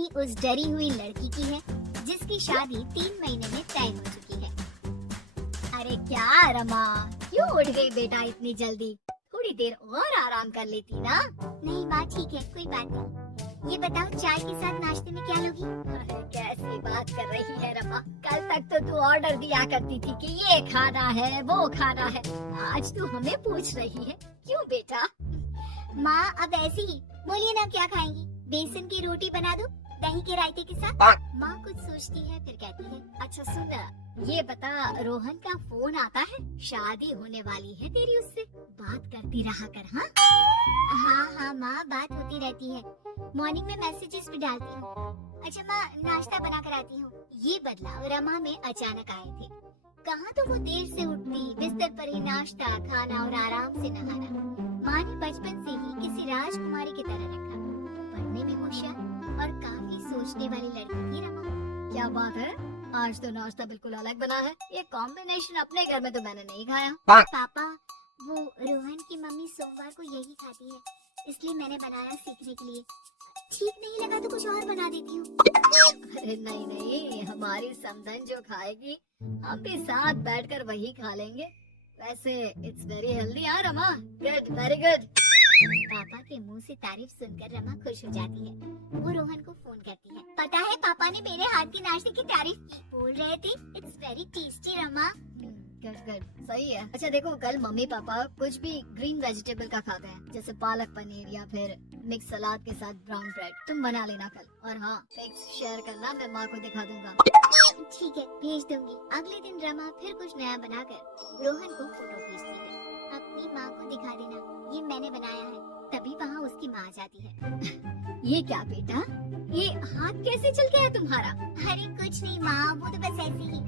कहानी उस डरी हुई लड़की की है जिसकी शादी 3 महीने में तय हो चुकी है। अरे क्या रमा, क्यों उठ गई बेटा इतनी जल्दी? थोड़ी देर और आराम कर लेती ना। नहीं माँ ठीक है, कोई बात नहीं। ये बताओ चाय के साथ नाश्ते में क्या लोगी? अरे कैसी बात कर रही है रमा, कल तक तो तू ऑर्डर दिया करती थी कि ये खाना है वो खाना है, आज तू हमें पूछ रही है, क्यों बेटा? माँ अब ऐसी ही बोलिए ना, क्या खाएंगी? बेसन की रोटी बना दूं दही के रायते के साथ? माँ कुछ सोचती है फिर कहती है, अच्छा सुन, ये बता रोहन का फोन आता है? शादी होने वाली है तेरी उससे, बात करती रहा कर। हाँ हाँ माँ, बात होती रहती है, मॉर्निंग में मैसेजेस भी डालती हूँ। अच्छा माँ, नाश्ता बना कर आती हूँ। ये बदलाव रमा में अचानक आए थे। कहाँ तो वो देर से उठती, बिस्तर पर ही नाश्ता खाना और आराम से नहाना। माँ ने बचपन से ही किसी राजकुमारी की तरह रखा, पढ़ने में होशियार और काफी सोचने वाली लड़की थी रमा। क्या बात है, आज तो नाश्ता बिल्कुल अलग बना है, ये कॉम्बिनेशन अपने घर में तो मैंने नहीं खाया। पापा, वो रोहन की मम्मी सोमवार को यही खाती है, इसलिए मैंने बनाया सीखने के लिए। ठीक नहीं लगा तो कुछ और बना देती हूँ। अरे नहीं नहीं, हमारी समधन जो खाएगी हम भी साथ बैठकर वही खा लेंगे। वैसे इट्स वेरी हेल्दी यार रमा, गुड, वेरी गुड। पापा के मुंह से तारीफ सुनकर रमा खुश हो जाती है। वो रोहन को फोन करती है, पता है पापा ने मेरे हाथ के नाश्ते की तारीफ की, बोल रहे थे it's very tasty Rama. Good good, सही है। अच्छा देखो, कल मम्मी पापा कुछ भी ग्रीन वेजिटेबल का खाते हैं, जैसे पालक पनीर या फिर मिक्स सलाद के साथ ब्राउन ब्रेड, तुम बना लेना कल। और हाँ, पिक्स शेयर करना, मैं माँ को दिखा दूंगा। ठीक है, भेज दूंगी। अगले दिन रमा फिर कुछ नया बनाकर रोहन को फोटो भेजती है। अपनी माँ को दिखा देना, ये मैंने बनाया है। तभी वहाँ उसकी माँ आ जाती है। ये क्या बेटा, ये हाथ कैसे चल गया है तुम्हारा? अरे कुछ नहीं माँ, वो तो बस ऐसे ही।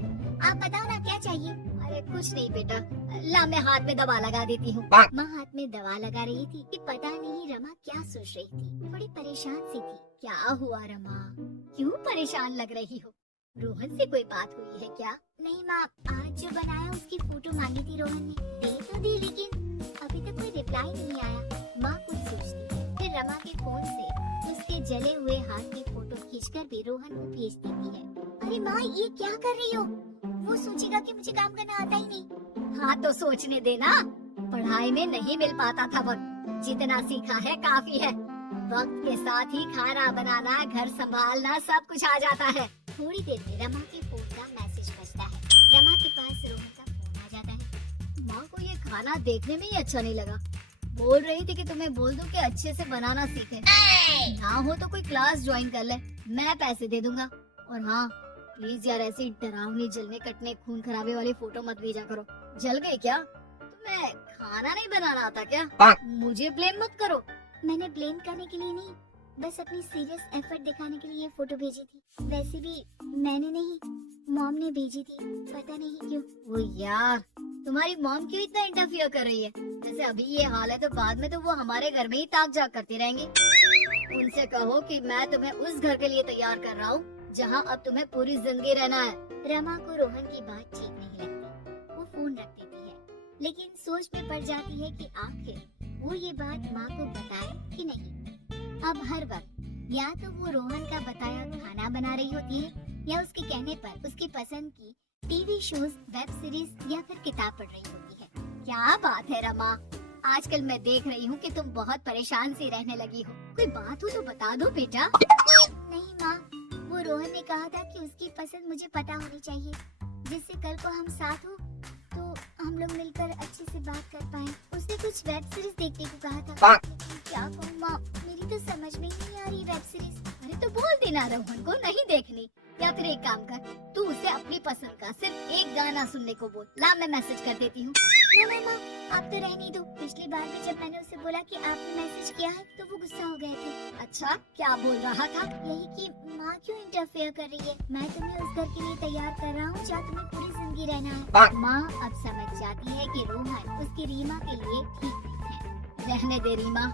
आप बताओ ना क्या चाहिए? अरे कुछ नहीं बेटा, ला मैं हाथ में दवा लगा देती हूँ। माँ हाथ में दवा लगा रही थी कि पता नहीं रमा क्या सोच रही थी, थोड़ी परेशान सी थी। क्या हुआ रमा, क्यों परेशान लग रही हो? रोहन से कोई बात हुई है क्या? नहीं माँ, आज जो बनाया उसकी फोटो मांगी थी रोहन ने, दे तो दी लेकिन अभी तक कोई रिप्लाई नहीं आया। माँ कुछ सोचती है, फिर रमा के फोन से उसके जले हुए हाथ की फोटो खींचकर भी रोहन को भेज देती है। अरे माँ ये क्या कर रही हो? वो सोचेगा कि मुझे काम करना आता ही नहीं। हाँ तो सोचने देना, पढ़ाई में नहीं मिल पाता था वक्त, जितना सीखा है काफी है। वक्त के साथ ही खाना बनाना, घर संभालना सब कुछ आ जाता है। थोड़ी देर में रमा के फोन का मैसेज बजता है। रमा के पास रोहन का फोन आ जाता है। माँ को ये खाना देखने में ही अच्छा नहीं लगा, बोल रही थी कि तुम्हें बोल दूं कि अच्छे से बनाना सीखे, ना हो तो कोई क्लास ज्वाइन कर ले, मैं पैसे दे दूंगा। और हाँ प्लीज यार, ऐसी डरावनी जलने कटने खून खराबे वाली फोटो मत भेजा करो। जल गई क्या? तुम्हें खाना नहीं बनाना आता क्या? मुझे ब्लेम मत करो। मैंने ब्लेम करने के लिए नहीं, बस अपनी सीरियस एफर्ट दिखाने के लिए ये फोटो भेजी थी। वैसे भी मैंने नहीं, मॉम ने भेजी थी, पता नहीं क्यों। वो यार, तुम्हारी मॉम क्यों इतना इंटरफियर कर रही है? जैसे अभी ये हाल है तो बाद में तो वो हमारे घर में ही ताक झाक करती रहेंगी। उनसे कहो कि मैं तुम्हें उस घर के लिए तैयार कर रहा हूँ जहाँ अब तुम्हें पूरी जिंदगी रहना है। रमा को रोहन की बात ठीक नहीं लगती, वो फोन रख देती है, लेकिन सोच में पड़ जाती है कि आखिर वो ये बात माँ को बताए कि नहीं। अब हर वक्त या तो वो रोहन का बताया खाना बना रही होती है, या उसके कहने पर उसकी पसंद की टीवी शोज, वेब सीरीज या फिर किताब पढ़ रही होती है। क्या बात है रमा, आजकल मैं देख रही हूँ कि तुम बहुत परेशान सी रहने लगी हो, कोई बात हो तो बता दो बेटा। नहीं माँ, वो रोहन ने कहा था कि उसकी पसंद मुझे पता होनी चाहिए, जिससे कल को हम साथ हो तो हम लोग मिलकर अच्छे से बात कर पाए। उसने कुछ वेब सीरीज देखने को कहा था, लेकिन क्या कहूँ माँ, मेरी तो समझ में ही नहीं आ रही वेब सीरीज। अरे तो बोल देना रोहन को नहीं देखनी, या फिर एक काम कर, तू उसे अपनी पसंद का सिर्फ एक गाना सुनने को बोल। ला मैं मैसेज कर देती हूँ। ना माँ, आप तो रहने दो। पिछली बार भी जब मैंने उसे बोला कि आपने मैसेज किया है तो वो गुस्सा हो गए थे। अच्छा क्या बोल रहा था? यही कि माँ क्यों इंटरफेयर कर रही है, मैं तुम्हें उस घर के लिए तैयार कर रहा हूँ जहाँ तुम्हें पूरी जिंदगी रहना है। माँ अब समझ जाती है कि रोहन उसकी रीमा के लिए ठीक नहीं है। रहने दे रीमा,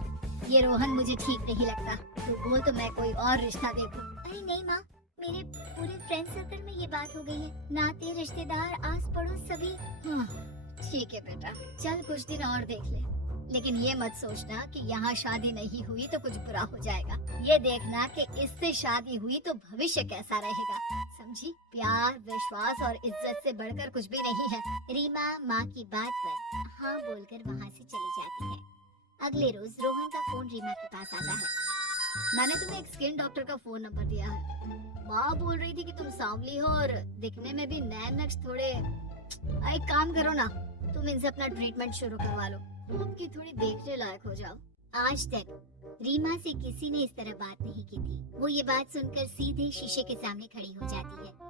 ये रोहन मुझे ठीक नहीं लगता, तो बोल तो मैं कोई और रिश्ता देखूं। अरे नहीं माँ, मेरे पूरे फ्रेंड सर्कल में ये बात हो गई है, नाते रिश्तेदार आस पड़ोस सभी। हाँ ठीक है बेटा, चल कुछ दिन और देख ले, लेकिन ये मत सोचना कि यहाँ शादी नहीं हुई तो कुछ बुरा हो जाएगा। ये देखना कि इससे शादी हुई तो भविष्य कैसा रहेगा। समझी? प्यार, विश्वास और इज्जत से बढ़कर कुछ भी नहीं है। रीमा माँ की बात पर हाँ बोलकर वहाँ से चली जाती है। अगले रोज रोहन का फोन रीमा के पास आता है। मैंने तुम्हें एक स्किन डॉक्टर का फोन नंबर दिया है। माँ बोल रही थी कि तुम सांवली हो और दिखने में भी नैन नक्श थोड़े। एक काम करो ना, तुम इनसे अपना ट्रीटमेंट शुरू करवा लो, होप कि थोड़ी देखने लायक हो जाओ। आज तक रीमा से किसी ने इस तरह बात नहीं की थी। वो ये बात सुनकर सीधे शीशे के सामने खड़ी हो जाती है।